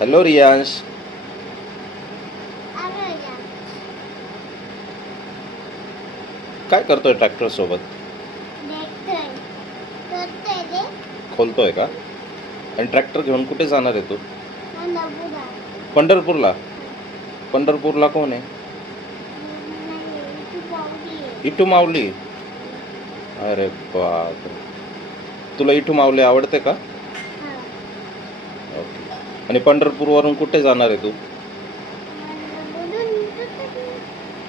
Hello Riyansh. काय करतोय tractor सोबत? खोलतोय का? आणि ट्रॅक्टर घेऊन कुठे जाणार आहे तू? पंढरपूरला. पंढरपूरला कोण आहे? इटू माऊली. अरे बाप, तुला इटू माऊली आवडते का? ओके. आणि पंढरपूर वरून कुठे जाणार आहे तू?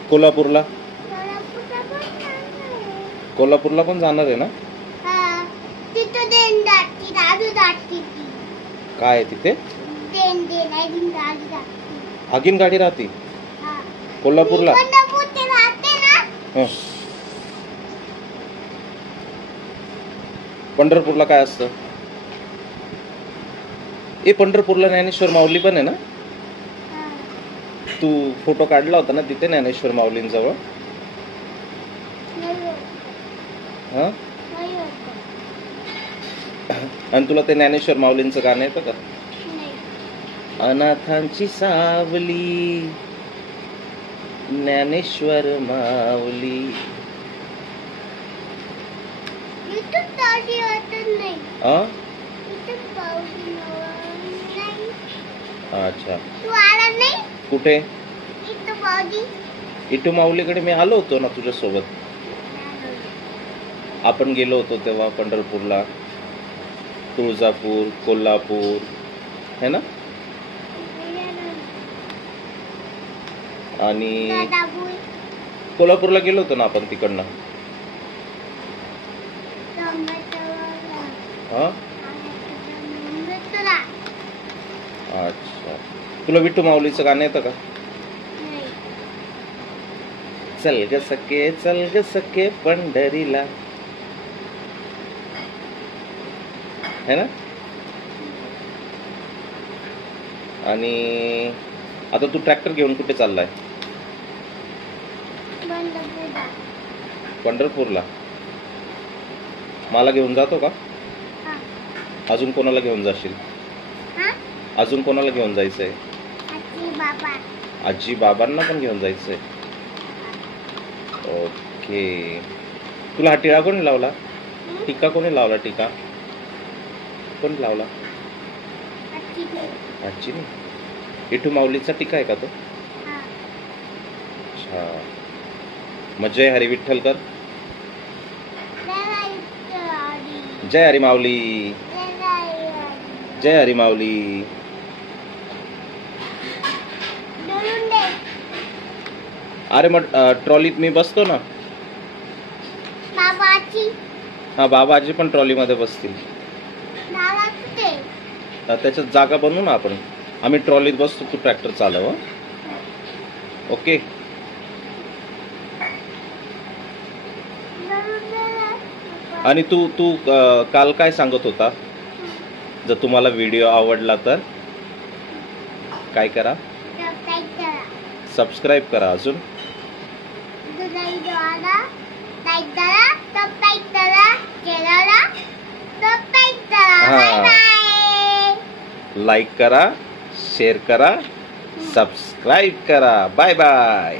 कोल्हापूरला. कोल्हापूरला पण जाणार आहे ना? काय आहे तिथे? आगीन गाडी राहते कोल्हापूरला. पंढरपूरला काय असतं? पंढरपूरला ज्ञानेश्वर माऊली पण आहे ना? तू फोटो काढला होता ना तिथे ज्ञानेश्वर माऊलींजवळ? हा. आणि तुला ते ज्ञानेश्वर माऊलींचं गाणं येतं का? अनाथांची सावली ज्ञानेश्वर माऊली. अच्छा. कुठे? इटू माऊलीकडे मी आलो होतो ना तुझ्या सोबत. आपण गेलो होतो तेव्हा पंढरपूरला, तुळजापूर, कोल्हापूर है ना? आणि कोल्हापूरला गेलो होतो ना आपण तिकडनं. अच्छा. तुला विठू माऊलीचं गाणं येतं का? चल ग सखे पंढरीला, है ना? आणि आता तू ट्रॅक्टर घेऊन कुठे चाललाय? पंढरपूरला. मला घेऊन जातो का? अजून कोणाला घेऊन जाशील? अजून कोणाला घेऊन जायचंय? आजी बाबांना पण घेऊन जायचंय. ओके. तुला हा टिळा कोणी लावला? टीका कोणी लावला? टीका कोणी लावला? आजीने. इटू माऊलीचा टीका आहे का तो? अच्छा. मग जय हरी विठ्ठल कर. जय हरी माऊली. जय हरी माऊली. अरे मग ट्रॉलीत मी बसतो ना. हा, बाबा आजी पण ट्रॉलीमध्ये बसतील. त्याच्यात जागा बनवू ना आपण. आम्ही ट्रॉलीत बसतो, तू ट्रॅक्टर चालव. ओके. आणि तू काल काय सांगत होता? जर तुम्हाला व्हिडिओ आवडला तर काय करा? सबस्क्राईब करा. अजून लाईक करा, शेअर करा, सबस्क्राईब करा. Bye bye.